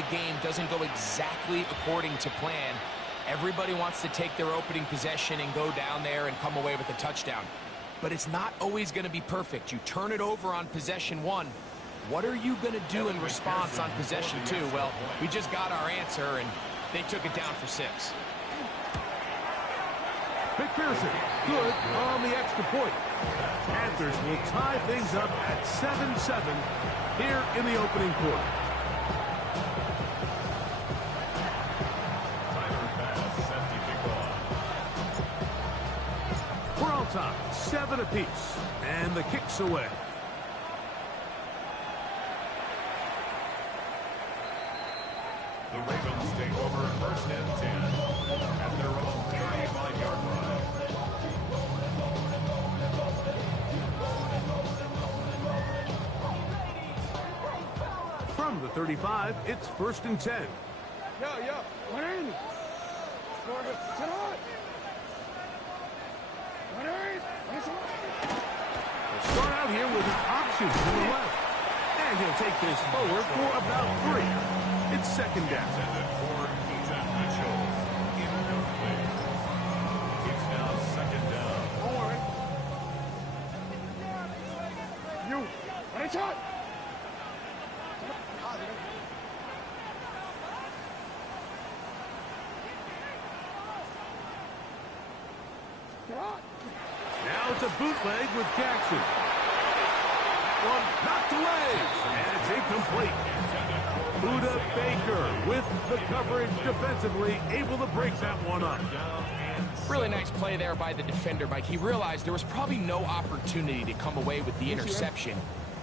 the game doesn't go exactly according to plan, everybody wants to take their opening possession and go down there and come away with a touchdown. But it's not always going to be perfect. You turn it over on possession 1. What are you going to do in response on possession 2? Well, we just got our answer, and they took it down for 6. McPherson, good on the extra point. Panthers will tie things up at 7-7 here in the opening quarter. We're all tied, 7 apiece, and the kick's away. The Ravens take over 1st and 10 at their own 35-yard line. From the 35, it's 1st and 10. Yo, what are you? We'll start out here with an option to the left. And he'll take this forward for about 3. It's 2nd down. It's now 2nd down. Don't worry. You, what is that? Now it's a bootleg with Jackson. One knocked away, and it's incomplete. Buda Baker with the coverage defensively, able to break that one up. Really nice play there by the defender, Mike. He realized there was probably no opportunity to come away with the interception.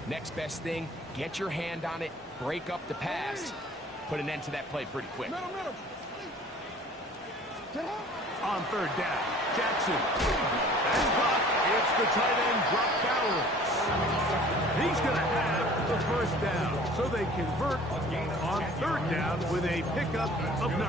Next best thing, get your hand on it, break up the pass, put an end to that play pretty quick. On 3rd down, Jackson. And blocked. It's the tight end drop balance. He's going to have the 1st down, so they convert on 3rd down with a pickup of 9.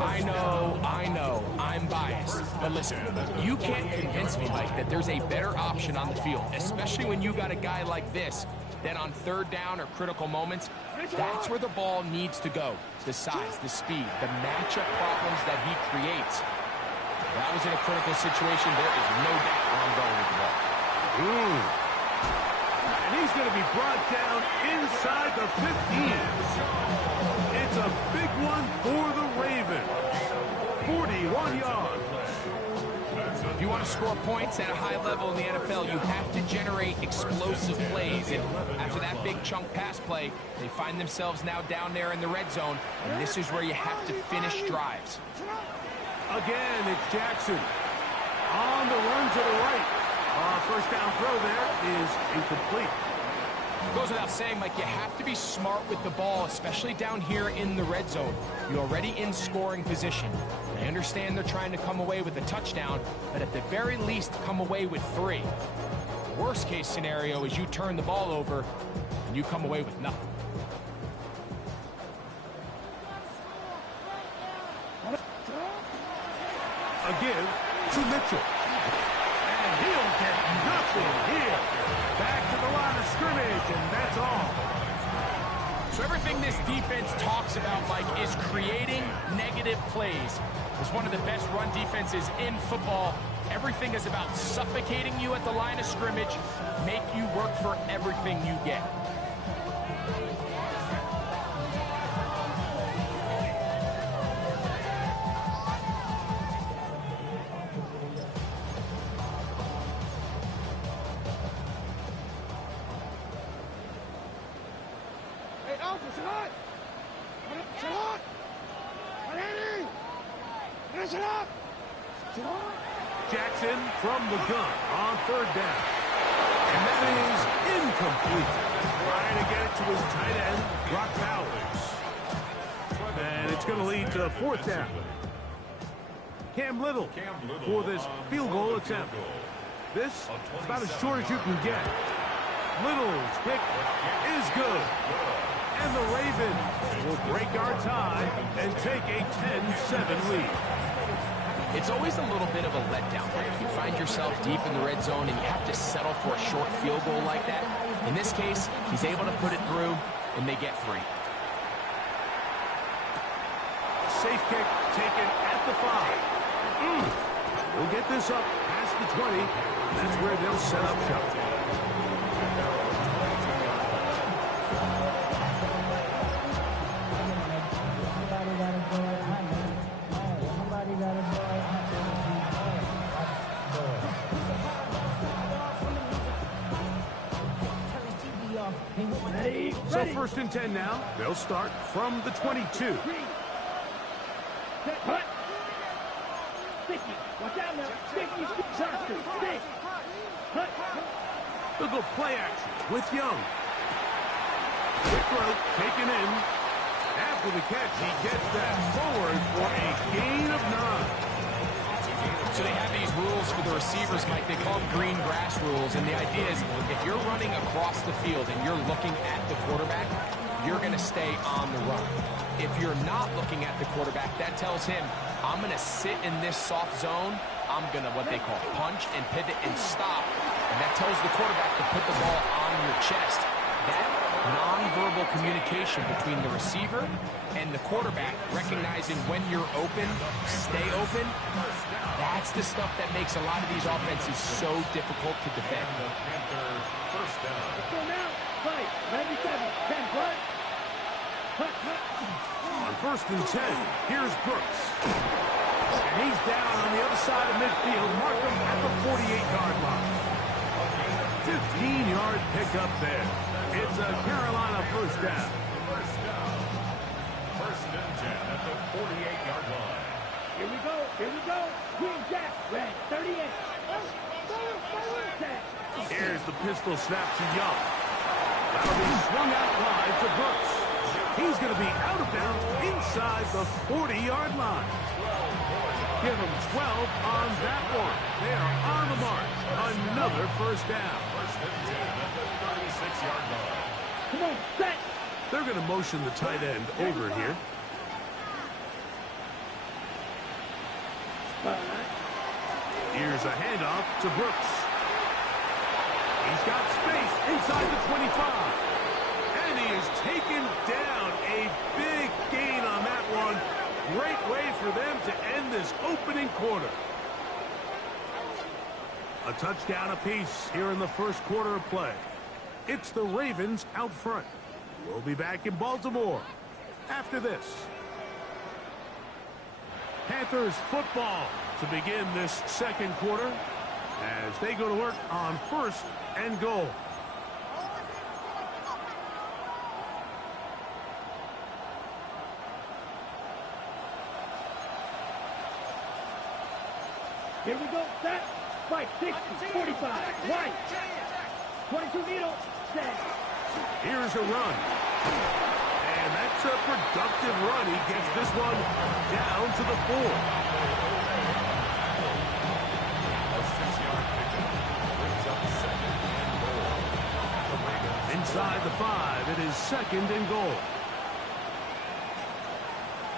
I know, I'm biased. But listen, you can't convince me, Mike, that there's a better option on the field, especially when you got a guy like this, that on 3rd down or critical moments, that's where the ball needs to go. The size, the speed, the matchup problems that he creates. If I was in a critical situation, there is no doubt where I'm going with the ball. And he's going to be brought down inside the 15. It's a big one for the Ravens. 41 yards. If you want to score points at a high level in the NFL, you have to generate explosive plays. And after that big chunk pass play, they find themselves now down there in the red zone, and this is where you have to finish drives. Again, it's Jackson. On the run to the right. 1st down throw there is incomplete. Goes without saying, Mike, you have to be smart with the ball, especially down here in the red zone. You're already in scoring position. I understand they're trying to come away with a touchdown, but at the very least, come away with 3. Worst case scenario is you turn the ball over and you come away with nothing. A give to Mitchell. And he'll get nothing here. Back to the line of scrimmage, and that's all. So everything this defense talks about, Mike, is creating negative plays. It's one of the best run defenses in football. Everything is about suffocating you at the line of scrimmage, make you work for everything you get. Jackson from the gun on 3rd down. And that is incomplete. Trying to get it to his tight end, Brock Bowers. And it's going to lead to 4th down. Cam Little for this field goal attempt. This is about as short as you can get. Little's kick is good. And the Ravens will break our tie and take a 10-7 lead. It's always a little bit of a letdown. You find yourself deep in the red zone and you have to settle for a short field goal like that. In this case, he's able to put it through and they get 3. Safe kick taken at the 5. They'll get this up past the 20. That's where they'll set up shop. So first and 10 now. They'll start from the 22. They'll go play action with Young. Quick throw taken in. After the catch, he gets that forward for a gain of 9. So they have these rules for the receivers, Mike. They call them green grass rules. And the idea is if you're running across the field and you're looking at the quarterback, you're going to stay on the run. If you're not looking at the quarterback, that tells him, I'm going to sit in this soft zone. I'm going to, what they call, punch and pivot and stop. And that tells the quarterback to put the ball on your chest. That nonverbal communication between the receiver and the quarterback, recognizing when you're open, stay open, that's the stuff that makes a lot of these offenses so difficult to defend. First down. Let's go now. Play. 97. 10 play. On first and 10, here's Brooks. And he's down on the other side of midfield. Mark him at the 48-yard line. 15-yard pickup there. It's a Carolina first down. First and 10 at the 48-yard line. Here we go. Here we go. Green Jack. Red. 38. Here's the pistol snap to Young. That'll be swung out wide to Brooks. He's going to be out of bounds inside the 40-yard line. Give him 12 on that one. They are on the march. Another first down. First and 10 at the 36-yard line. Come on, set. They're going to motion the tight end over here. Here's a handoff to Brooks. He's got space inside the 25. And he is taken down. A big gain on that one. Great way for them to end this opening quarter. A touchdown apiece here in the first quarter of play. It's the Ravens out front. We'll be back in Baltimore after this. Panthers football to begin this second quarter as they go to work on first and goal. Here we go. Set. Right. 60. 45. White. 22 needle. Set. Here's a run. And that's a productive run. He gets this one down to the 4. A 6-yard pickup brings up second and goal. The Ravens Inside the 5, it is second and goal.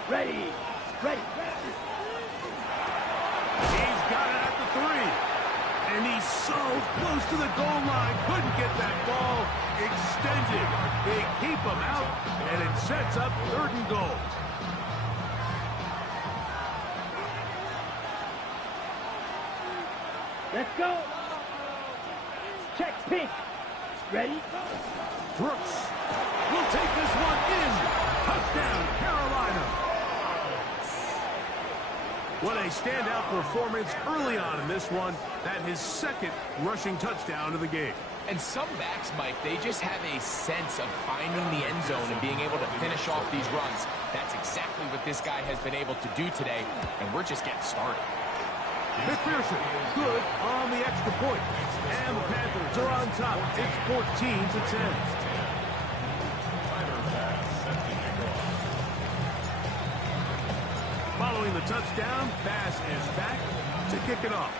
Ready. Ready. He's got it at the 3. And he's so close to the goal line. Couldn't get that ball extended. They keep him out, and it sets up third and goal. Let's go. Check pink. Ready? Brooks will take this one in. Touchdown, Carolina. What a standout performance early on in this one. That his second rushing touchdown of the game. And some backs, Mike, they just have a sense of finding the end zone and being able to finish off these runs. That's exactly what this guy has been able to do today, and we're just getting started. McPherson, good on the extra point. And the Panthers are on top. It's 14-10. Following the touchdown, pass is back to kick it off.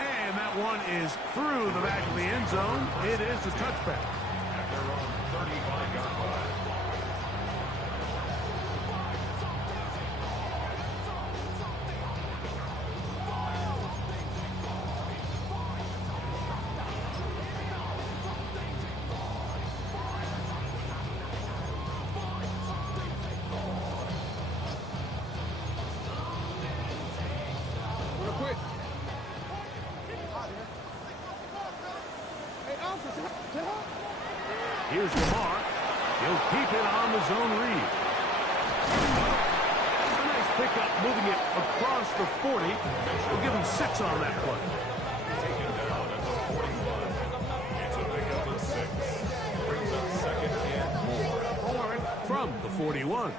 And that one is through the back of the end zone. It is a touchback. At their own 35-yard line. Here's Lamar. He'll keep it on the zone read. A nice pickup, moving it across the 40. We'll give him 6 on that play. Taken down at the 41. It's a pickup of 6. Brings up 2nd and 4. From the 41.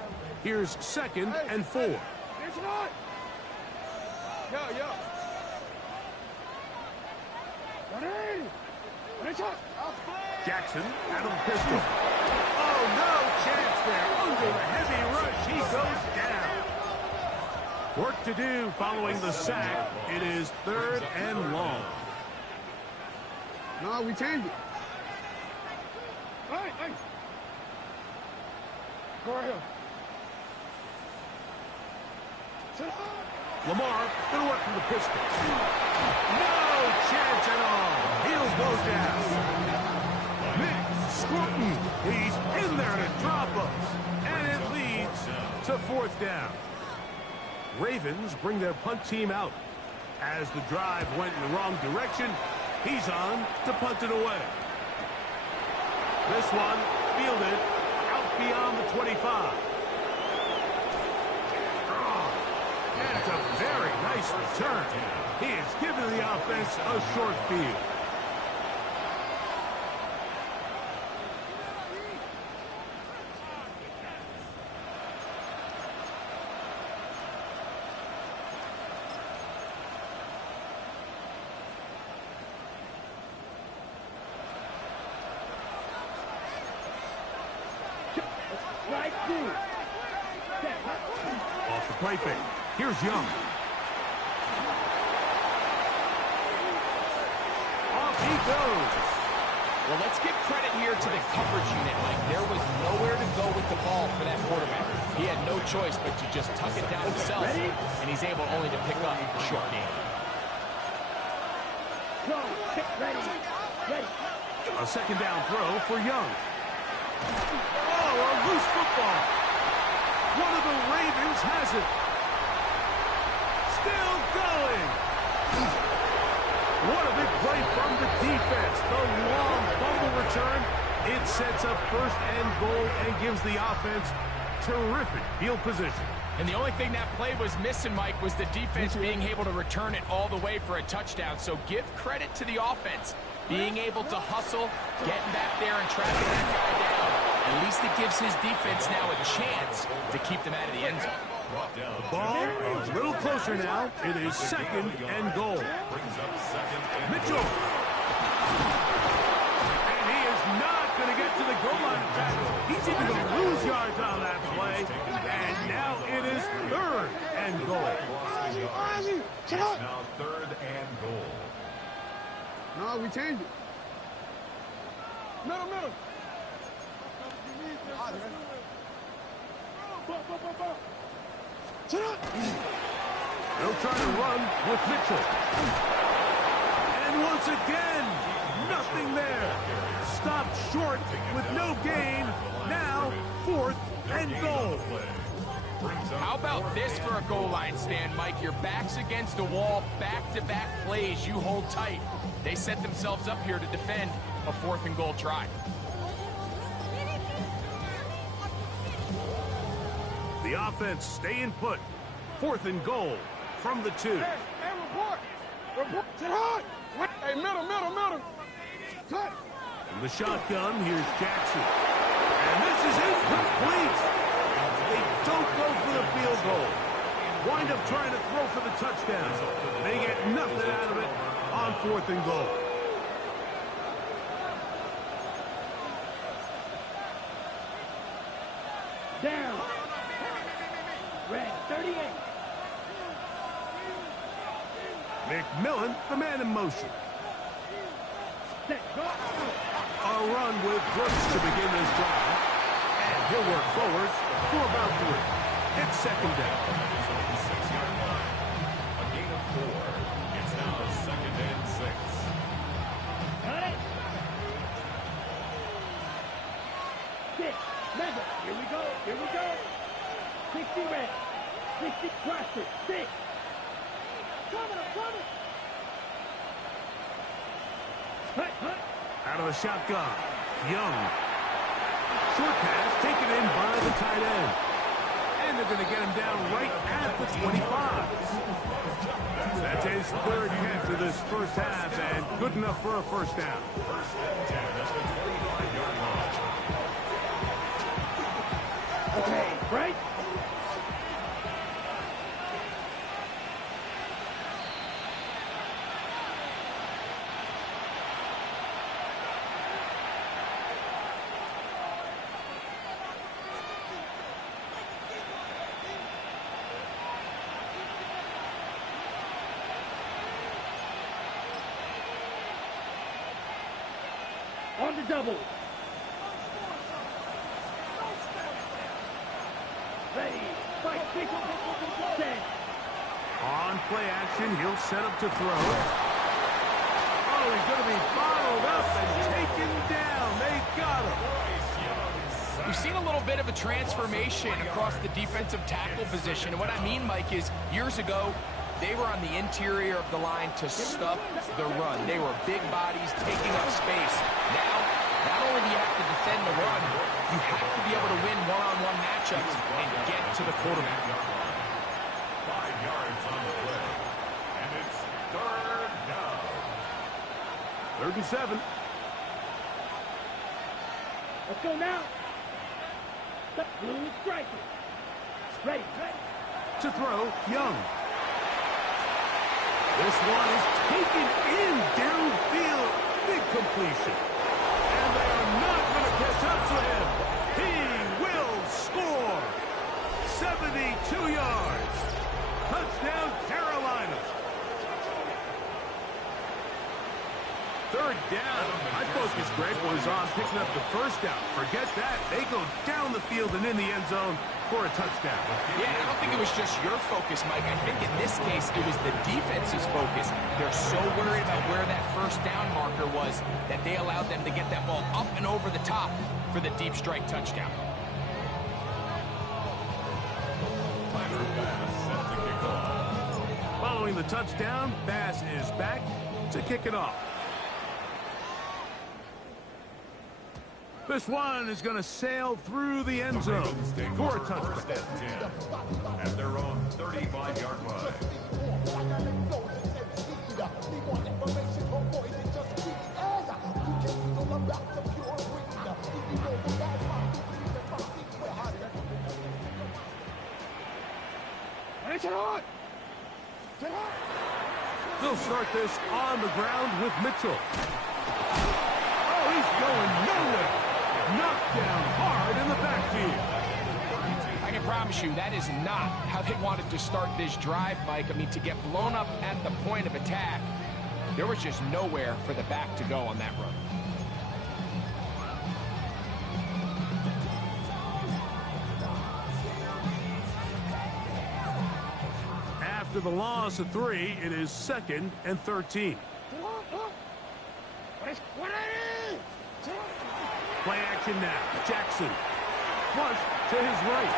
Here's 2nd and 4. There's not. Yo. Jackson out of the pistol. Oh, no chance there. Under the heavy rush, he goes down. Work to do following the sack. It is 3rd and long. No, we changed it. Hey. Go ahead. Lamar going to work from the pistol. No chance at all. He'll go down. Nick Scruton, he's in there to drop us. And it leads to 4th down. Ravens bring their punt team out. As the drive went in the wrong direction, he's on to punt it away. This one fielded out beyond the 25. And it's a very nice return. He has given the offense a short field. Off the play fake. Here's Young. Off he goes. Well, let's give credit here to the coverage unit, Mike. There was nowhere to go with the ball for that quarterback. He had no choice but to just tuck it down himself, and he's able only to pick up a short game. Ready. A 2nd down throw for Young. Oh, a loose football. One of the Ravens has it. Still going. What a big play from the defense. The long fumble return. It sets up 1st and goal and gives the offense terrific field position. And the only thing that play was missing, Mike, was the defense being able to return it all the way for a touchdown. So give credit to the offense. Being able to hustle, getting back there and tracking that guy down. At least it gives his defense now a chance to keep them out of the end zone. The ball a little closer now. It is 2nd and goal. Mitchell. And he is not going to get to the goal line attack. He's even going to lose yards on that play. And now it is 3rd and goal. It's now 3rd and goal. No, we changed it. Middle. They'll try to run with Mitchell. And once again, nothing there. Stopped short with no gain. Now 4th and goal. How about this for a goal line stand, Mike? Your back's against the wall, back-to-back plays. You hold tight. They set themselves up here to defend a 4th and goal try. The offense staying put. 4th and goal from the 2. Hey, report. Sit hard. Hey, middle. Cut. From the shotgun, here's Jackson. And this is incomplete. They don't go for the field goal. Wind up trying to throw for the touchdown. They get nothing out of it on 4th and goal. Down. Red 38. McMillan, the man in motion. Set. Go. A run with Brooks to begin this drive. And he'll work forward for about 3. It's 2nd down. From the 6-yard line. A gain of 4. It's now 2nd and 6. Got it. 6. Mega. Here we go. 60 red. 60 cluster. 6. Coming. Out Out of the shotgun. Young. Short pass taken in by the tight end. And they're going to get him down right at the 25. That's his third catch of this first half, and good enough for a first down. First and 10 at the 25-yard line. Okay, break. On the double. Ready. Fight. 10. On play action, he'll set up to throw. Oh, he's going to be bottled up and taken down. They got him. We've seen a little bit of a transformation across the defensive tackle position. And what I mean, Mike, is years ago, they were on the interior of the line to stop the run. They were big bodies taking up space. Now, not only do you have to defend the run, you have to be able to win one-on-one matchups and get to the quarterback. 5 yards on the play. And it's third down. 3rd and 7. Let's go now. Blue striker. Ready. To throw, Young. This one is taken in downfield. Big completion. And they are not going to catch up to him. He will score. 72 yards. Touchdown, Carolina. 3rd down. My focus, Greg, was on picking up the first down. Forget that. They go down the field and in the end zone for a touchdown. Yeah, I don't think it was just your focus, Mike. I think in this case, it was the defense's focus. They're so worried about where that first down marker was that they allowed them to get that ball up and over the top for the deep strike touchdown. Tyler Bass set to kick off. Following the touchdown, Bass is back to kick it off. This one is going to sail through the end zone for a touchdown. First and 10 at their own 35-yard line. They'll start this on the ground with Mitchell. Oh, he's going nowhere. Knocked down hard in the backfield. I can promise you that is not how they wanted to start this drive, Mike. I mean, to get blown up at the point of attack, there was just nowhere for the back to go on that run. After the loss of 3, it is 2nd and 13. Play action now. Jackson. Flush to his right.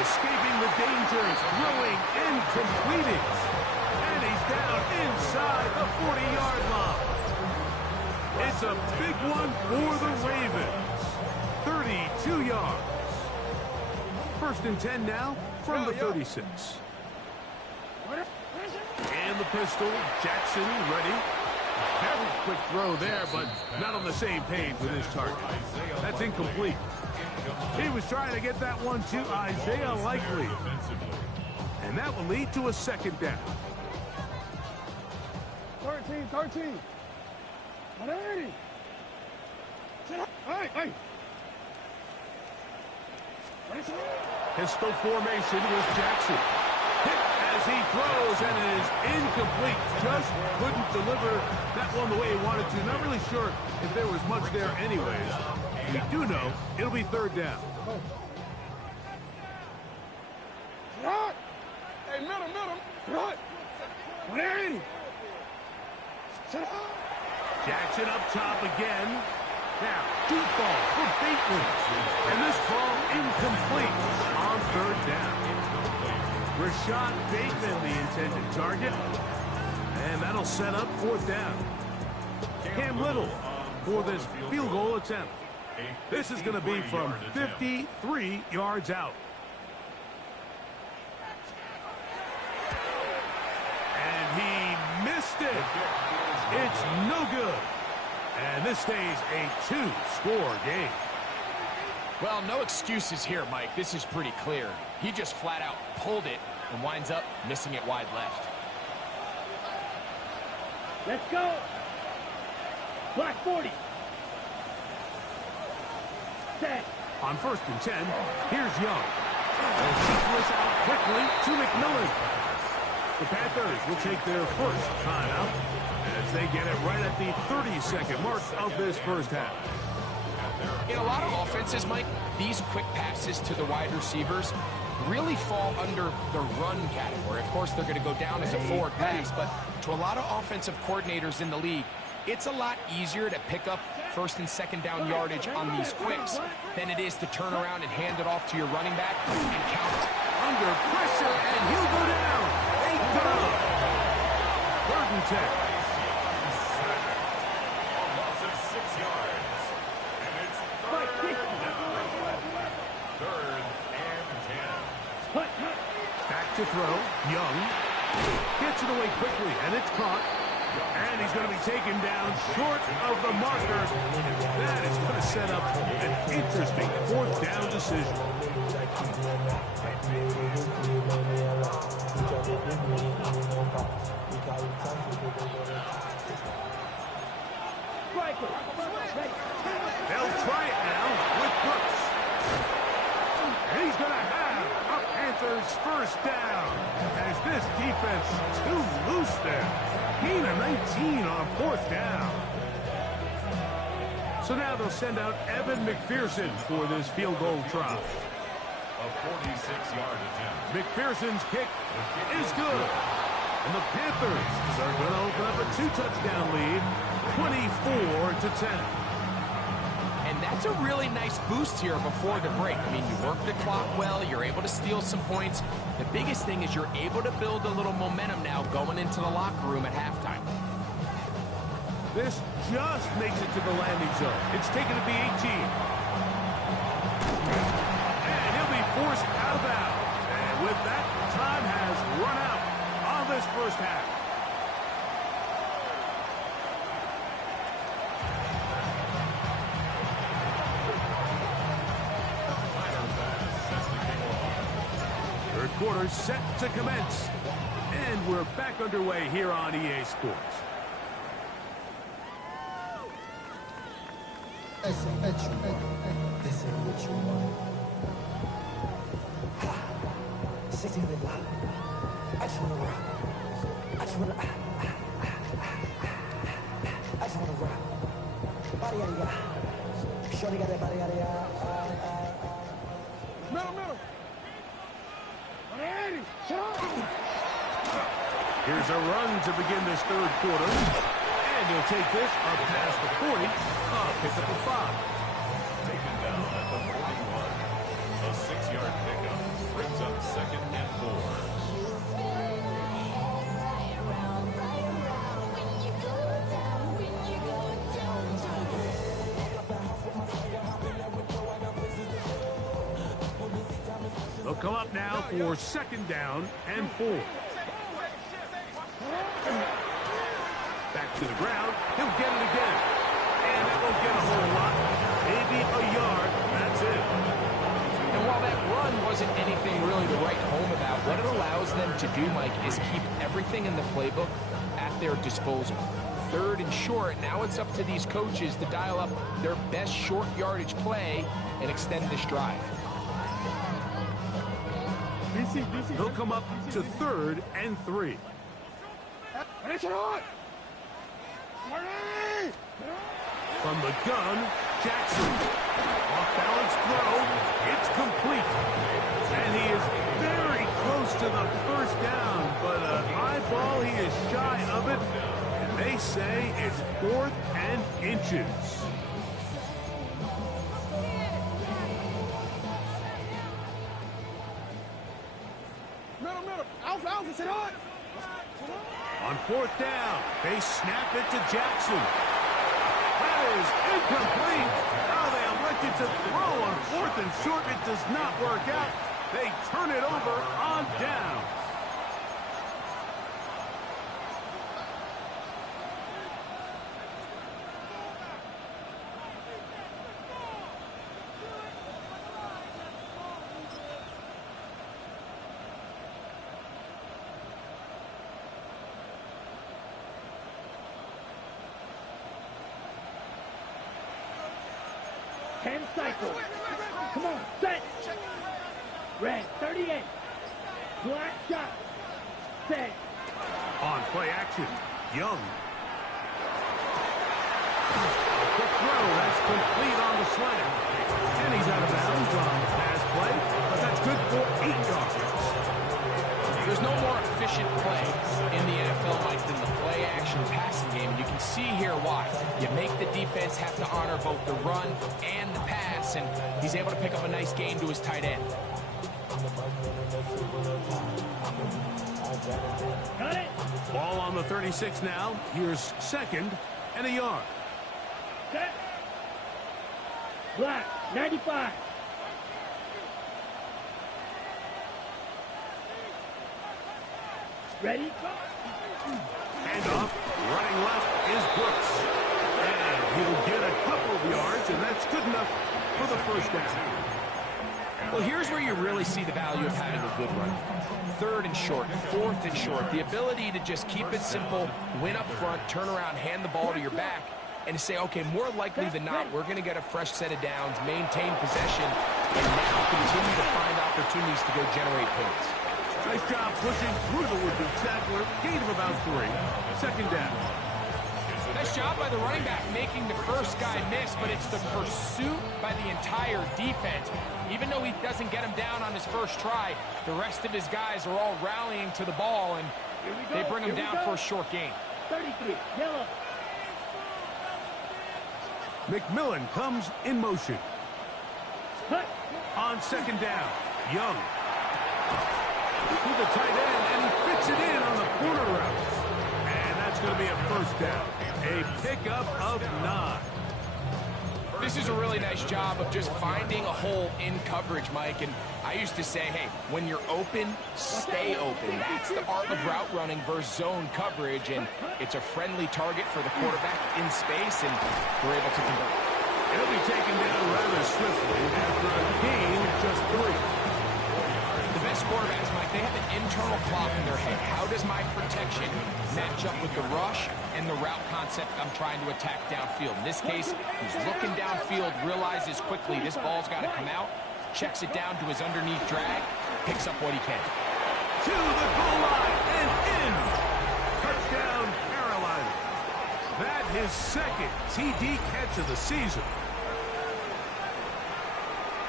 Escaping the dangers. Throwing and completing. And he's down inside the 40-yard line. It's a big one for the Ravens. 32 yards. 1st and 10 now from the 36. And the pistol. Jackson ready. Very quick throw there, but not on the same page with his target. That's incomplete. He was trying to get that one to Isaiah Likely. And that will lead to a 2nd down. 13. Hey. Pistol formation with Jackson. Hit as he throws, and it is incomplete. Just couldn't deliver that one the way he wanted to. Not really sure if there was much there anyways. We do know it'll be 3rd down. Hey, middle. Jackson up top again. Now, deep ball for Bateman. And this ball incomplete on 3rd down. Rashad Bateman, the intended target. And that'll set up 4th down. Cam Little for this field goal attempt. This is going to be from 53 yards out. And he missed it. It's no good. And this stays a 2-score game. Well, no excuses here, Mike. This is pretty clear. He just flat out pulled it and winds up missing it wide left. Let's go. Black 40. Set. On 1st and 10, here's Young. And he throws out quickly to McMillan. The Panthers will take their first timeout as they get it right at the 30-second mark of this first half. In a lot of offenses, Mike, these quick passes to the wide receivers really fall under the run category. Of course, they're going to go down as a forward pass, but to a lot of offensive coordinators in the league, it's a lot easier to pick up 1st and 2nd down yardage on these quicks than it is to turn around and hand it off to your running back and count. Under pressure, and he'll go down. 8 down. 3rd and 10. Loss of 6 yards. And it's 3rd and 10. Back to throw. Young gets it away quickly, and it's caught. And he's going to be taken down short of the marker. And that is going to set up an interesting 4th down decision. They'll try it now with Brooks. And he's going to have a Panthers first down as this defense too loose there. Gain of 19 on 4th down. So now they'll send out Evan McPherson for this field goal try. A 46-yard attempt. McPherson's kick is good. And the Panthers are going to open up a 2-touchdown lead, 24-10. And that's a really nice boost here before the break. I mean, you work the clock well, you're able to steal some points. The biggest thing is you're able to build a little momentum now going into the locker room at halftime. This just makes it to the landing zone. It's taken to be 18. And he'll be forced out of bounds. And with that, time has run out on this first half. Third quarter set to commence. And we're back underway here on EA Sports. This ain't what you want. 60 to the block. I just wanna rock. I just wanna I just wanna rock. Body yada yada. Shorty got that body yada yada. Middle. Here's a run to begin this third quarter. And he'll take this up past the 40. Pick up a 5. Taken down at the 41. A 6-yard pickup brings up 2nd and 4. They'll come up now for 2nd down and 4. Back to the ground. He'll get it again. And that won't get a whole lot. Maybe a yard. That's it. And while that run wasn't anything really to write home about, what it allows them to do, Mike, is keep everything in the playbook at their disposal. 3rd and short, now it's up to these coaches to dial up their best short yardage play and extend this drive. They'll come up to 3rd and 3. From the gun, Jackson. Off-balance throw. It's complete. And he is very close to the first down, but an high ball, he is shy of it. And they say it's 4th and inches. Middle. Alpha, sit on. On 4th down, they snap it to Jackson. That is incomplete. Now they elected to throw on 4th and short. It does not work out. They turn it over on down. Ten cycles. Come on, set. Red, 38. Black shot. Set. On play action, Young. A quick throw, that's complete on the slant. And he's out of bounds on the pass play, but that's good for 8 yards. There's no more efficient play in the NFL, Mike, than the play-action passing game, and you can see here why. You make the defense have to honor both the run and the pass, and he's able to pick up a nice gain to his tight end. Got it. Ball on the 36 now. Here's 2nd and a yard. Set. Black, 95. Ready? Hand off. Running left is Brooks. And he'll get a couple of yards, and that's good enough for the first down. Well, here's where you really see the value of having a good run. 3rd and short, 4th and short. The ability to just keep it simple, win up front, turn around, hand the ball to your back, and say, okay, more likely than not, we're going to get a fresh set of downs, maintain possession, and now continue to find opportunities to go generate points. Nice job pushing through the would-be tackler. Gain of about 3. 2nd down. Nice job by the running back making the first guy miss, but it's the pursuit by the entire defense. Even though he doesn't get him down on his first try, the rest of his guys are all rallying to the ball, and they bring him down for a short gain. 33, yellow. McMillan comes in motion. Hut. On 2nd down, Young. To the tight end, and he fits it in on the corner route. And that's going to be a first down. A pickup of 9. This is a really nice job of just finding a hole in coverage, Mike. And I used to say, hey, when you're open, stay open. That's the art of route running versus zone coverage. And it's a friendly target for the quarterback in space, and we're able to convert. He'll be taken down rather swiftly after a gain of just 3. The best quarterbacks, Mike, they have an internal clock in their head. How does my protection match up with the rush and the route concept I'm trying to attack downfield? In this case, he's looking downfield, realizes quickly this ball's got to come out, checks it down to his underneath drag, picks up what he can. To the goal line and in. Touchdown, Carolina. That his 2nd TD catch of the season.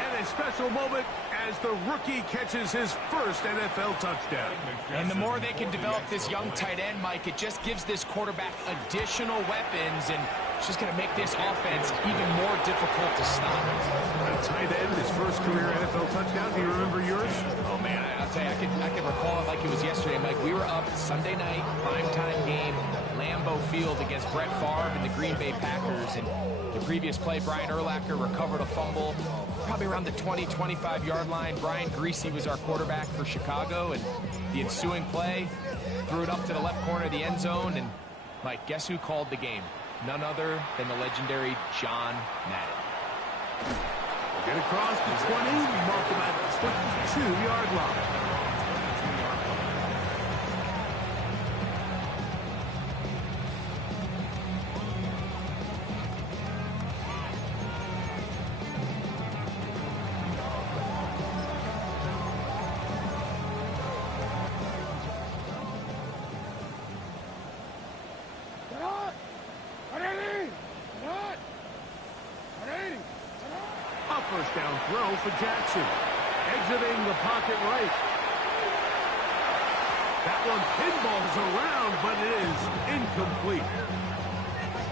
And a special moment as the rookie catches his first NFL touchdown. And the more they can develop this young tight end, Mike, it just gives this quarterback additional weapons, and it's just going to make this offense even more difficult to stop. A tight end, his first career NFL touchdown. Do you remember yours? Oh, man, I'll tell you, I can recall it like it was yesterday, Mike. We were up Sunday night, primetime game, Lambeau Field against Brett Favre and the Green Bay Packers, and the previous play, Brian Urlacher recovered a fumble probably around the 20, 25-yard line. Brian Greasy was our quarterback for Chicago, and the ensuing play, threw it up to the left corner of the end zone, and, Mike, guess who called the game? None other than the legendary John Madden. Get across the 20, mark him at the 22-yard line. First down throw for Jackson. Exiting the pocket right. That one pinballs around, but it is incomplete.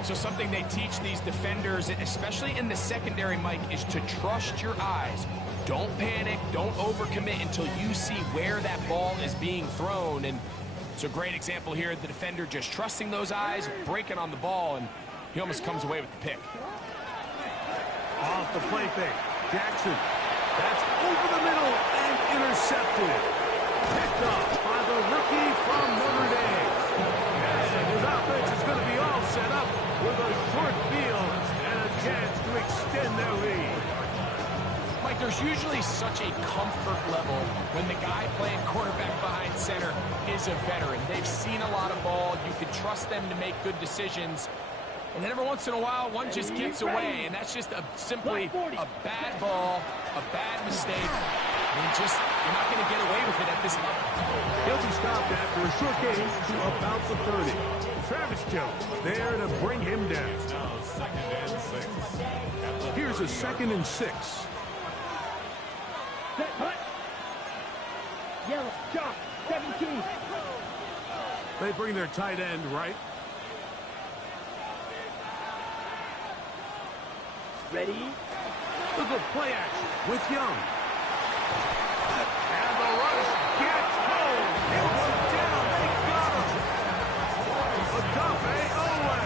So something they teach these defenders, especially in the secondary, Mike, is to trust your eyes. Don't panic. Don't overcommit until you see where that ball is being thrown. And it's a great example here. The defender just trusting those eyes, breaking on the ball, and He almost comes away with the pick. Off the play fake. Jackson. That's over the middle and intercepted. Picked up by the rookie from Notre Dame. And his offense is going to be all set up with a short field and a chance to extend their lead. Mike, there's usually such a comfort level when the guy playing quarterback behind center is a veteran. They've seen a lot of ball. You can trust them to make good decisions. And then every once in a while, one just gets away, and that's just simply a bad ball, a bad mistake. And you're not going to get away with it at this level. He'll be stopped after a short game to about the 30. Travis Jones there to bring him down. Now 2nd and 6. Here's a 2nd and 6. Set, hut. Yellow, chop, 17. They bring their tight end right. Ready? Look at play action with Young. And the rush gets home. It was down. They got him. Agape Owe.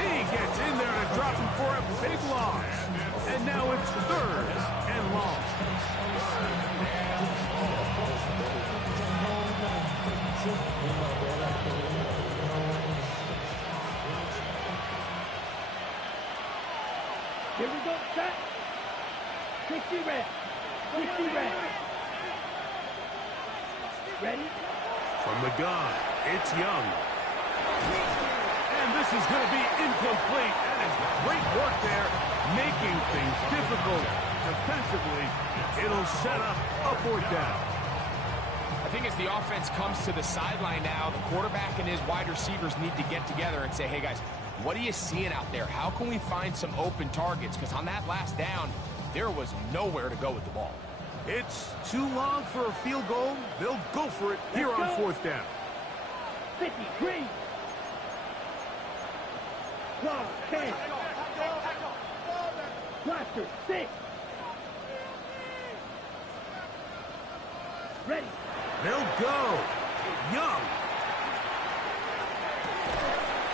He gets in there to drop him for a big loss. And now it's 3rd and long. Here we go, set. 60 red. 60 red. Ready? From the gun, it's Young. And this is going to be incomplete. That is great work there, making things difficult defensively. It'll set up a 4th down. I think as the offense comes to the sideline now, the quarterback and his wide receivers need to get together and say, hey, guys, what are you seeing out there? How can we find some open targets? Because on that last down, there was nowhere to go with the ball. It's too long for a field goal. They'll go for it here on 4th down. 50, green. 12, 10. Blaster, 6. Ready. They'll go. Young.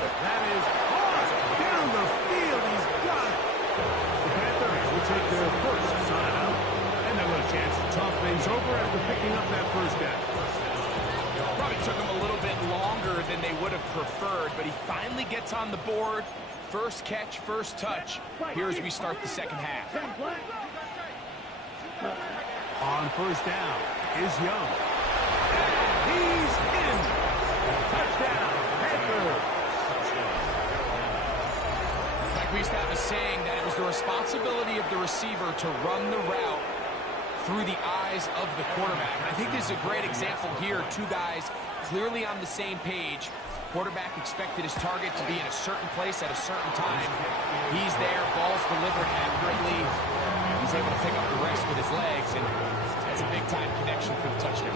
That is hard down the field. He's got it. The Panthers will take their first timeout, and they'll have a chance to talk things over after picking up that 1st down. Probably took him a little bit longer than they would have preferred, but he finally gets on the board. First catch, first touch. Here as we start the 2nd half. On 1st down is Young. And he's in. Touchdown, Panthers. Like we used to have a saying that it was the responsibility of the receiver to run the route through the eyes of the quarterback. And I think this is a great example here. Two guys clearly on the same page. Quarterback expected his target to be in a certain place at a certain time. He's there, ball's delivered accurately. He's able to pick up the rest with his legs, and that's a big-time connection for the touchdown.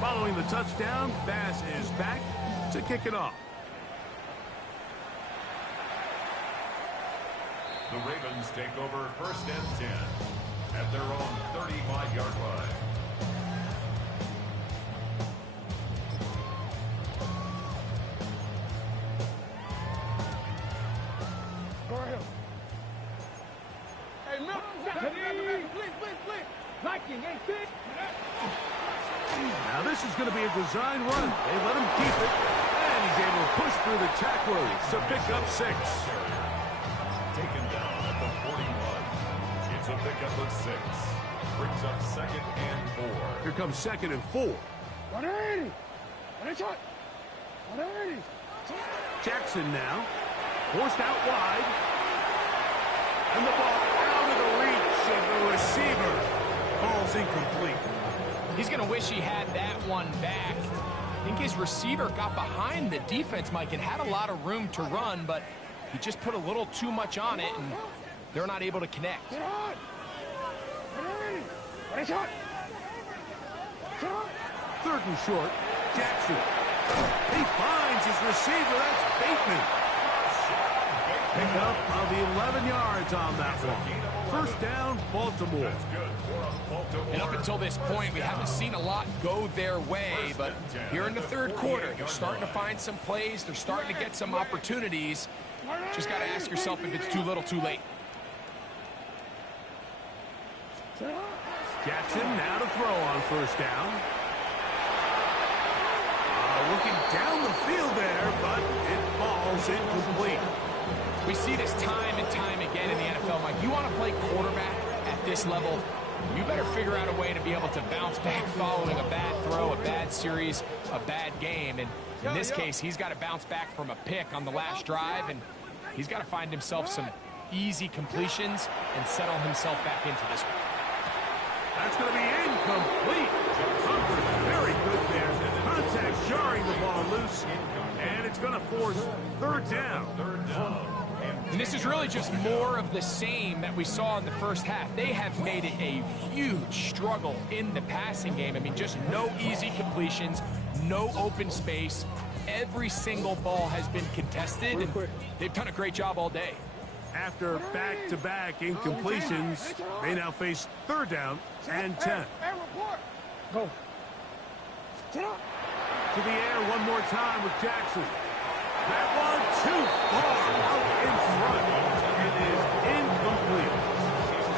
Following the touchdown, Bass is back to kick it off. The Ravens take over 1st and 10 at their own 35-yard line. Hey, Milton, please. Liking, ain't fit. Now this is going to be a design run. They let him keep it, and he's able to push through the tacklers to pick up 6. Taken down at the 41. It's a pickup of 6. Brings up 2nd and 4. Here comes 2nd and 4. 180. And it's hot. 180. Jackson now, forced out wide. And the ball out of the reach of the receiver. Ball's incomplete. He's going to wish he had that one back. I think his receiver got behind the defense, Mike, and had a lot of room to run, but he just put a little too much on it, and they're not able to connect. Get hot. 180. And it's hot. 3rd and short, Jackson. He finds his receiver. That's Bateman. Pickup of 11 yards on that one. First down, Baltimore. And up until this point, we haven't seen a lot go their way, but here in the third quarter, they're starting to find some plays. They're starting to get some opportunities. Just got to ask yourself if it's too little, too late. Jackson now to throw on first down. Looking down the field there, but it falls incomplete. We see this time and time again in the NFL, Mike. You want to play quarterback at this level, you better figure out a way to be able to bounce back following a bad throw, a bad series, a bad game. And in this case, he's got to bounce back from a pick on the last drive, and he's got to find himself some easy completions and settle himself back into this one. That's going to be incomplete. Comfort very good there. Contact jarring the ball loose, and it's going to force third down. And this is really just more of the same that we saw in the first half. They have made it a huge struggle in the passing game. I mean, just no easy completions, no open space. Every single ball has been contested, and they've done a great job all day. After back-to-back incompletions, they now face third down and 10. Go. To the air one more time with Jackson. That one too far out in front. It is incomplete.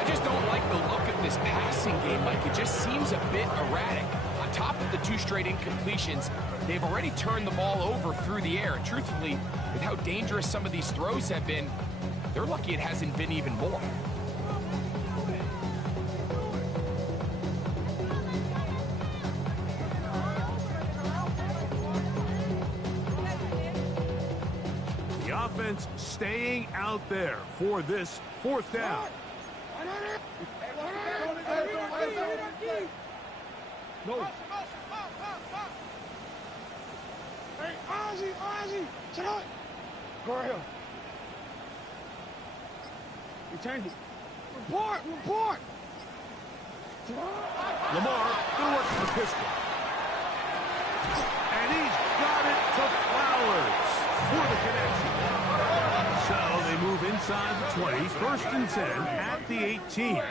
I just don't like the look of this passing game, Mike. It just seems a bit erratic. On top of the 2 straight incompletions, they've already turned the ball over through the air. And truthfully, with how dangerous some of these throws have been, they're lucky it hasn't been even more. The offense staying out there for this fourth down. No. Hey, Ozzy, shut up. Go right here. Return it. Report. Lamar gonna work the pistol. And he's got it to Flowers for the connection. So they move inside the 20, first and 10 at the 18. And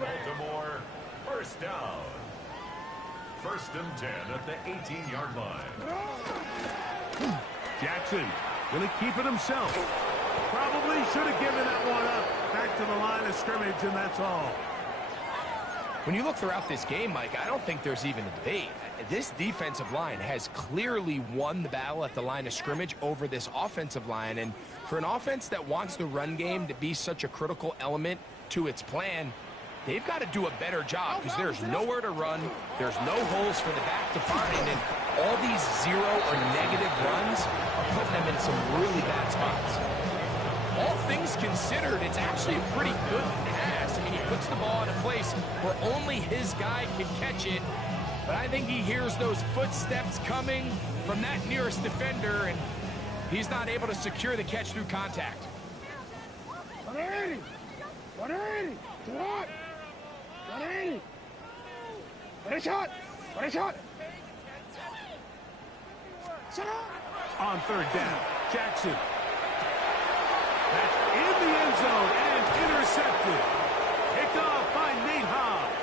Baltimore, first down. First and 10 at the 18-yard line. Jackson gonna keep it himself. Probably should have given that one up. Back to the line of scrimmage, and that's all. When you look throughout this game, Mike, I don't think there's even a debate. This defensive line has clearly won the battle at the line of scrimmage over this offensive line. And for an offense that wants the run game to be such a critical element to its plan, they've got to do a better job because there's nowhere to run. There's no holes for the back to find. And all these 0 or negative runs are putting them in some really bad spots. All things considered, it's actually a pretty good pass. I mean, he puts the ball in a place where only his guy can catch it. But I think he hears those footsteps coming from that nearest defender, and he's not able to secure the catch through contact. 180. 180. What? 180. What a shot. Shut up. On third down, Jackson. That's in the end zone and intercepted. Picked off by Nate Hobbs.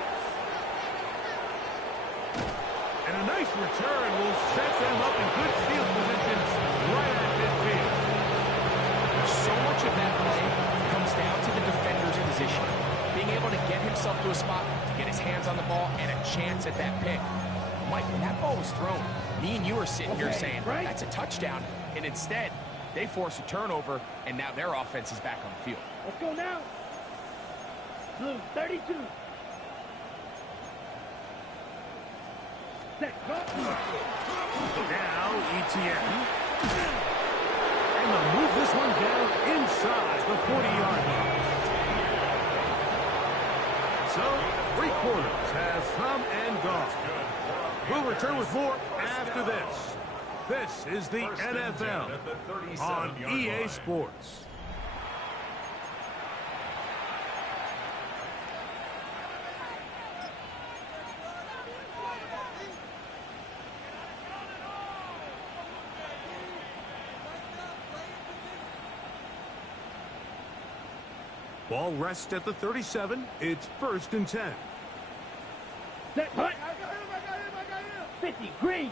And a nice return will set them up in good field positions right at midfield. So much of that play comes down to the defender's position. Being able to get himself to a spot, to get his hands on the ball, and a chance at that pick. Mike, when that ball was thrown, me and you are sitting here saying, that's a touchdown. And instead, they force a turnover, and now their offense is back on the field. Let's go now. Blue, 32. Set, go. Now, ETN. And they'll move this one down inside the 40-yard line. So, 3 quarters has come and gone. We'll return with more after this. This is the NFL on EA Sports. Ball rests at the 37. It's 1st and 10. Set, hut. 50, green.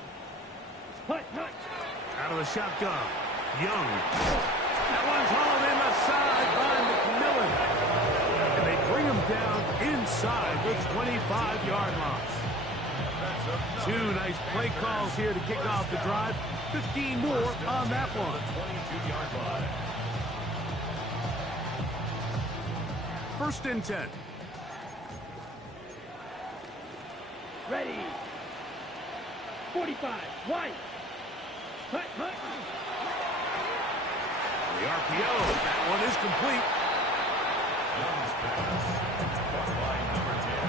Hut, hut. Out of the shotgun. Young. That one's hauled in the side by McMillan. And they bring him down inside the 25-yard line. 2 nice play calls here to kick off the drive. 15 more on that one. 22-yard line. 1st and 10. Ready. 45, white. Hut, hut. The RPO. That one is complete. Young's pass. Caught by number 10.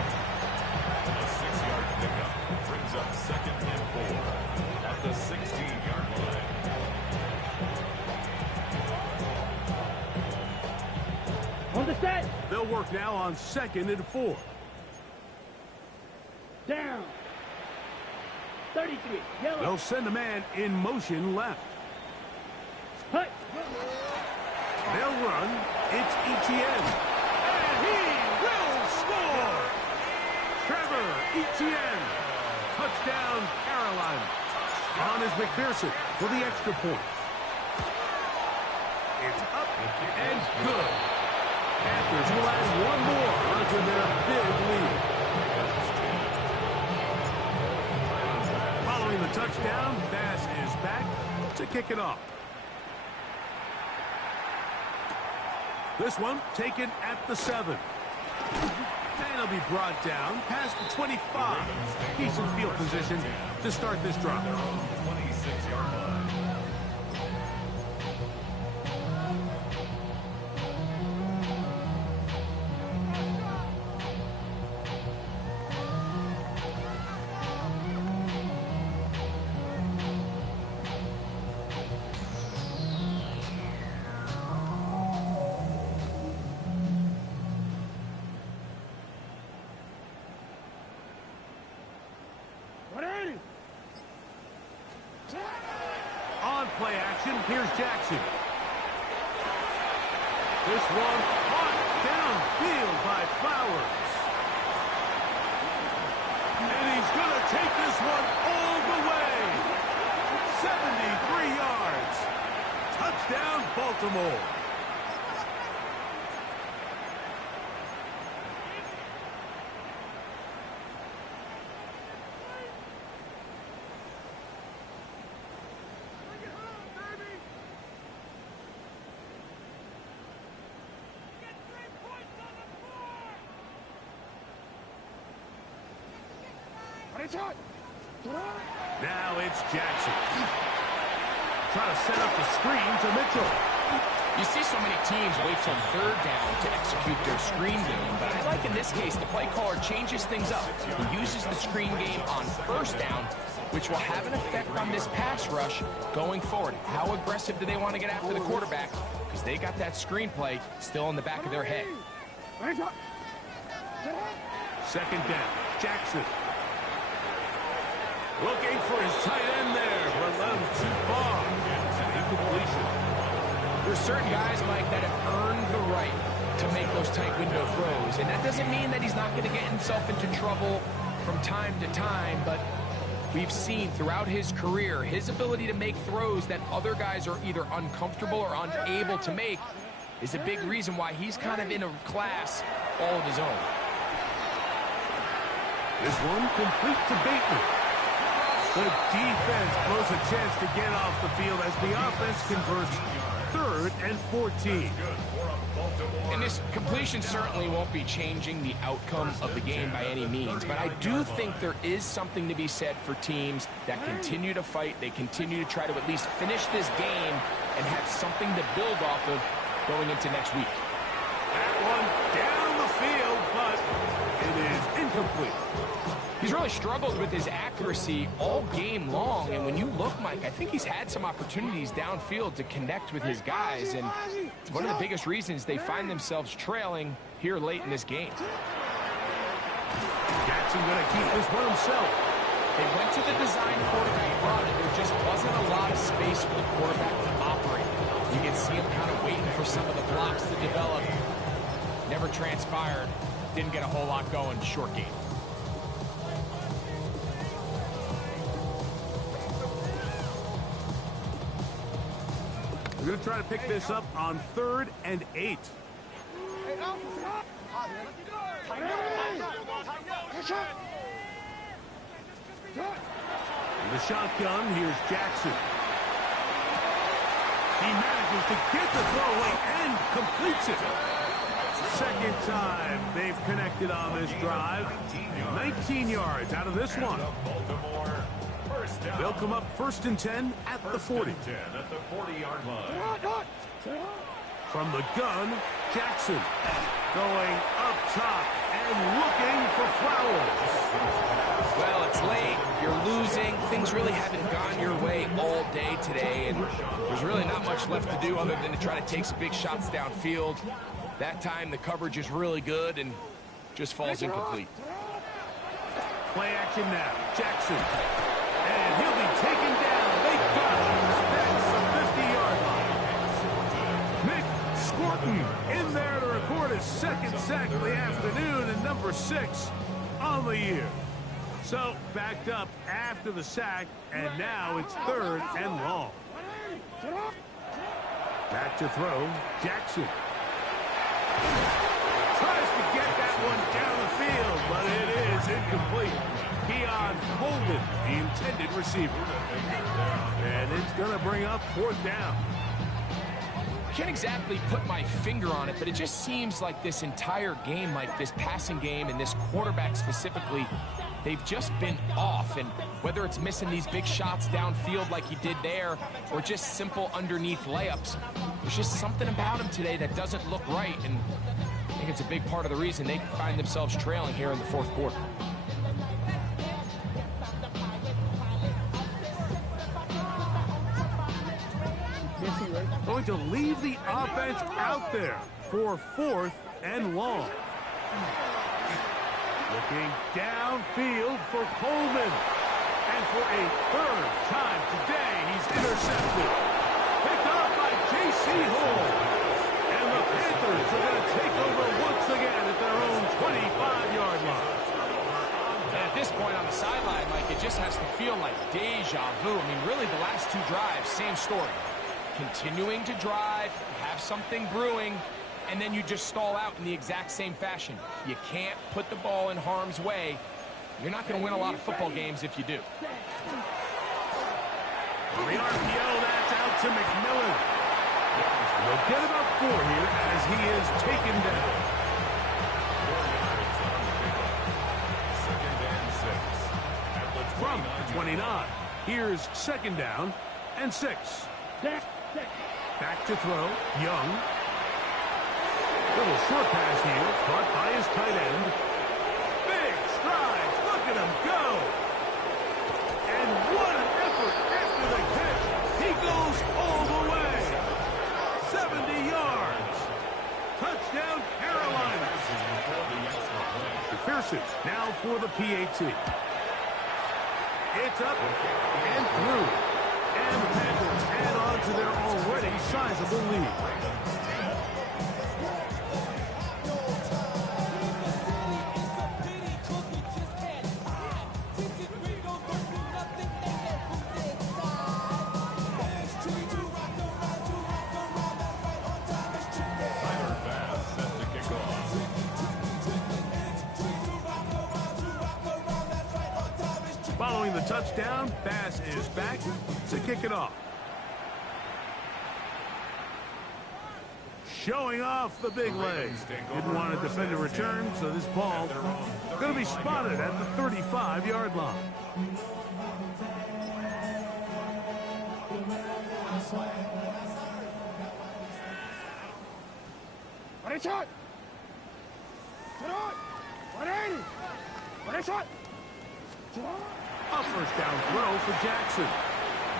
A 6-yard pickup brings up 2nd and 4 at the 16-yard line. On the set. They'll work now on 2nd and 4. Down. 33, yellow. They'll send a man in motion left. Hut. They'll run. It's Etienne. And he will score! Trevor Etienne. Touchdown, Carolina. On is McPherson for the extra point. It's up and good. Panthers will add one more onto their big lead. Following the touchdown, Bass is back to kick it off. This one taken at the 7. And he'll be brought down past the 25. Decent field position to start this drive. 26-yard line. On play action, here's Jackson. This one caught downfield by Flowers. And he's going to take this one all the way. 73 yards. Touchdown, Baltimore. Now it's Jackson. Trying to set up the screen to Mitchell. You see so many teams wait till 3rd down to execute their screen game, but I like in this case the play caller changes things up. He uses the screen game on 1st down, which will have an effect on this pass rush going forward. How aggressive do they want to get after the quarterback? Because they got that screen play still in the back of their head. 2nd down, Jackson. Looking for his tight end there, but let him too far. It's an incompletion. There's certain guys, Mike, that have earned the right to make those tight window throws. And that doesn't mean that he's not going to get himself into trouble from time to time, but we've seen throughout his career his ability to make throws that other guys are either uncomfortable or unable to make is a big reason why he's kind of in a class all of his own. This one complete to Bateman. The defense blows a chance to get off the field as the offense converts 3rd and 14. And this completion certainly won't be changing the outcome of the game by any means, but I do think there is something to be said for teams that continue to fight. They continue to try to at least finish this game and have something to build off of going into next week. That one down the field, but it is incomplete. He's really struggled with his accuracy all game long, and when you look, Mike, I think he's had some opportunities downfield to connect with his guys, and it's one of the biggest reasons they find themselves trailing here late in this game. Jackson going to keep this one himself. They went to the design quarterback run, and there just wasn't a lot of space for the quarterback to operate. You can see him kind of waiting for some of the blocks to develop. Never transpired. Didn't get a whole lot going. Short game. We're going to try to pick this up on 3rd and 8. In the shotgun, here's Jackson. He manages to get the throwaway and completes it. Second time they've connected on this drive. 19 yards out of this one. They'll come up 1st and 10 at the 40. At the 40-yard line. From the gun, Jackson going up top and looking for Flowers. Well, it's late. You're losing. Things really haven't gone your way all day today, and there's really not much left to do other than to try to take some big shots downfield. That time, the coverage is really good and just falls incomplete. Play action now. Jackson. And he'll be taken down. They got him. That's the 50-yard line. Nick Scorton in there to record his 2nd sack of the afternoon, and number 6 on the year. So backed up after the sack, and now it's 3rd and long. Back to throw. Jackson. Tries to get that one down the field, but it is incomplete. Keon Holden, the intended receiver. And it's going to bring up 4th down. Can't exactly put my finger on it, but it just seems like this entire game, like this passing game and this quarterback specifically, they've just been off. And whether it's missing these big shots downfield like he did there or just simple underneath layups, there's just something about him today that doesn't look right. And I think it's a big part of the reason they find themselves trailing here in the 4th quarter. Going to leave the offense out there for 4th and long. Looking downfield for Coleman. And for a 3rd time today, he's intercepted. Picked up by J.C. Hall. And the Panthers are going to take over once again at their own 25-yard line. And at this point on the sideline, Mike, it just has to feel like deja vu. I mean, really, the last 2 drives, same story. Continuing to drive, have something brewing, and then you just stall out in the exact same fashion. You can't put the ball in harm's way. You're not going to win a lot of football games if you do. On the RPO, that's out to McMillan. They'll get about 4 here as he is taken down. 2nd and 6. At the From 29, here's 2nd down and 6. Back to throw, Young. Little short pass here, caught by his tight end. Big strides, look at him go. And what an effort after the catch. He goes all the way. 70 yards. Touchdown, Carolina. McPherson now for the PAT. It's up and through. And the Panthers add on to their already sizable lead. Following the touchdown, Bass is back to kick it off. Showing off the big legs. Didn't want to defend a return, so this ball going to be spotted at the 35-yard line. Shot! 180! Shot! A 1st down throw for Jackson.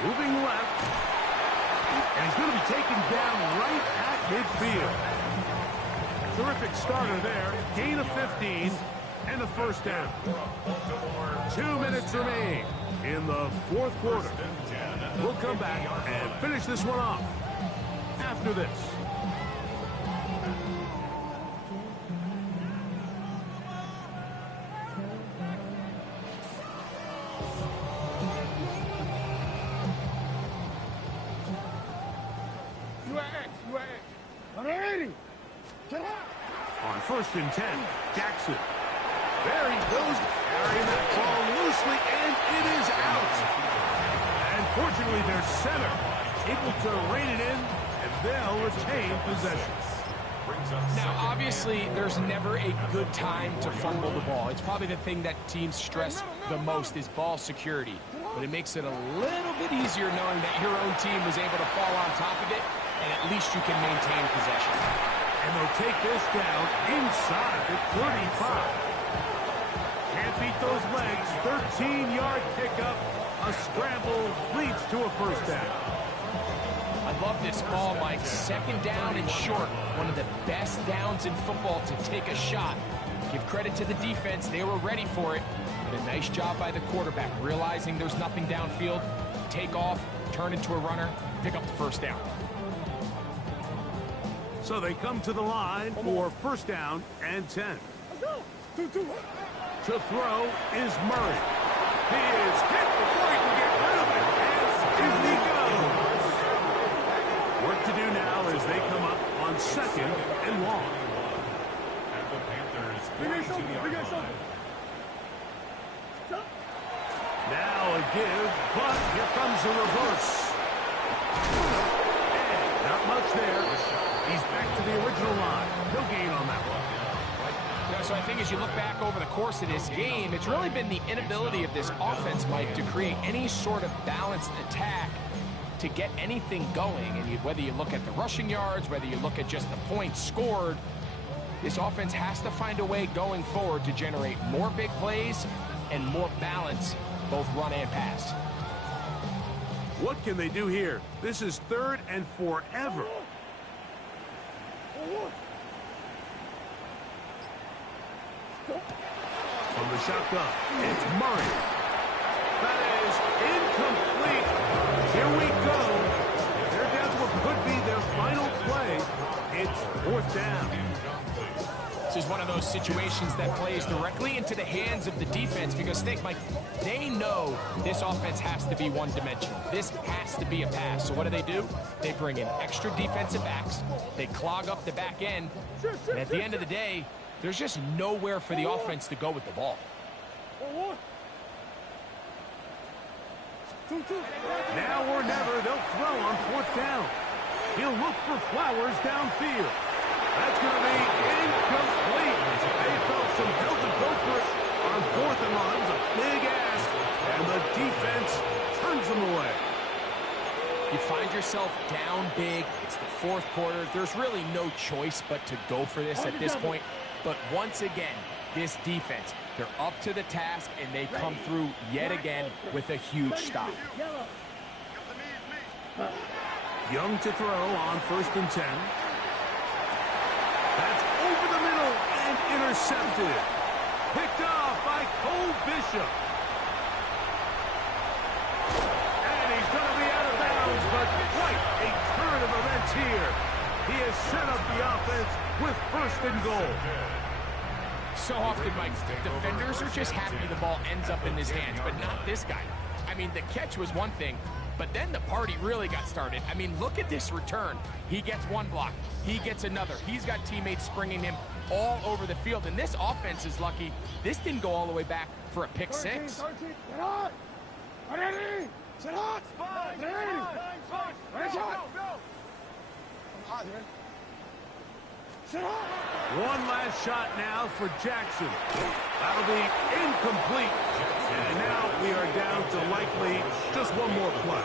Moving left. And he's going to be taken down right at midfield. Terrific starter there. Gain of 15 and a 1st down. 2 minutes remain in the 4th quarter. We'll come back and finish this one off after this. 180. On 1st and 10, Jackson. There he goes, carrying that ball loosely, and it is out. And fortunately, their center able to rein it in, and they'll retain possession. Now, obviously, there's never a good time to fumble the ball. It's probably the thing that teams stress the most is ball security. But it makes it a little bit easier knowing that your own team was able to fall on top of it, and at least you can maintain possession. And they'll take this down inside the 35. Can't beat those legs. 13-yard pickup. A scramble leads to a first down. I love this call, Mike. 2nd down and short. One of the best downs in football to take a shot. Give credit to the defense. They were ready for it. But a nice job by the quarterback, realizing there's nothing downfield. Take off, turn into a runner, pick up the first down. So they come to the line for 1st down and 10. To throw is Murray. He is hit before he can get rid of it, and in he goes. Work to do now as they come up on 2nd and long. At the Panthers' 42-yard line. Now a give, but here comes a reverse. And not much there. He's back to the original line. No gain on that one. So I think as you look back over the course of this game, it's really been the inability of this offense, Mike, to create any sort of balanced attack to get anything going. And whether you look at the rushing yards, whether you look at just the points scored, this offense has to find a way going forward to generate more big plays and more balance, both run and pass. What can they do here? This is 3rd and forever. From the shotgun, it's Murray. That is incomplete. Here we go. They're down to what could be their final play. It's 4th down. This is one of those situations that plays directly into the hands of the defense because, think, Mike, they know this offense has to be one-dimensional. This has to be a pass. So what do? They bring in extra defensive backs. They clog up the back end. And at the end of the day, there's just nowhere for the offense to go with the ball. Now or never, they'll throw on 4th down. He'll look for Flowers downfield. That's going to be incomplete. They felt some help to go for it on 4th and long. It was a big ask, and the defense turns them away. You find yourself down big. It's the 4th quarter. There's really no choice but to go for this at this point. But once again, this defense, they're up to the task, and they come through yet again with a huge stop. Young to throw on 1st and 10. That's over the middle and intercepted. Picked off by Cole Bishop. And he's going to be out of bounds, but quite a turn of events here. He has set up the offense with 1st and goal. So often, Mike, defenders are just happy the ball ends up in his hands, but not this guy. I mean, the catch was one thing, but then the party really got started. I mean, look at this return. He gets one block. He gets another. He's got teammates springing him all over the field, and this offense is lucky. This didn't go all the way back for a pick six. One last shot now for Jackson. That'll be incomplete. And now we are down to likely just one more play.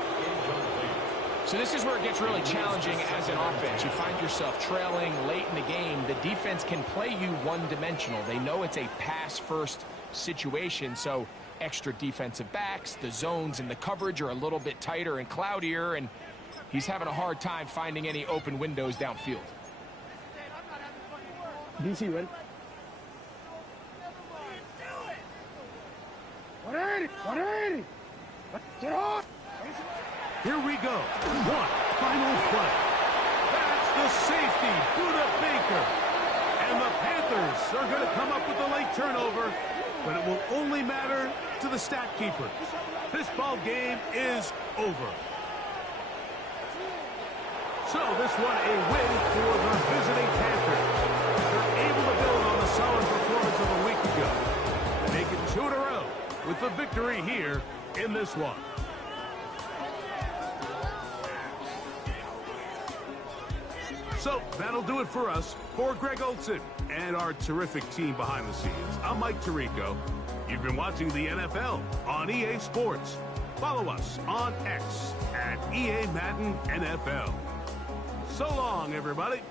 So this is where it gets really challenging as an offense. You find yourself trailing late in the game. The defense can play you one-dimensional. They know it's a pass-first situation, so extra defensive backs, the zones and the coverage are a little bit tighter and cloudier, and he's having a hard time finding any open windows downfield. DC, ready? 180! Get on! Here we go. One final play. That's the safety, Buda Baker. And the Panthers are going to come up with a late turnover, but it will only matter to the stat keeper. This ball game is over. So this one a win for the visiting Panthers. They're able to build on the solid performance of a week ago. Make it 2 in a row with the victory here in this one. So that'll do it for us. For Greg Olson and our terrific team behind the scenes, I'm Mike Tirico. You've been watching the NFL on EA Sports. Follow us on X at EA Madden NFL. So long, everybody.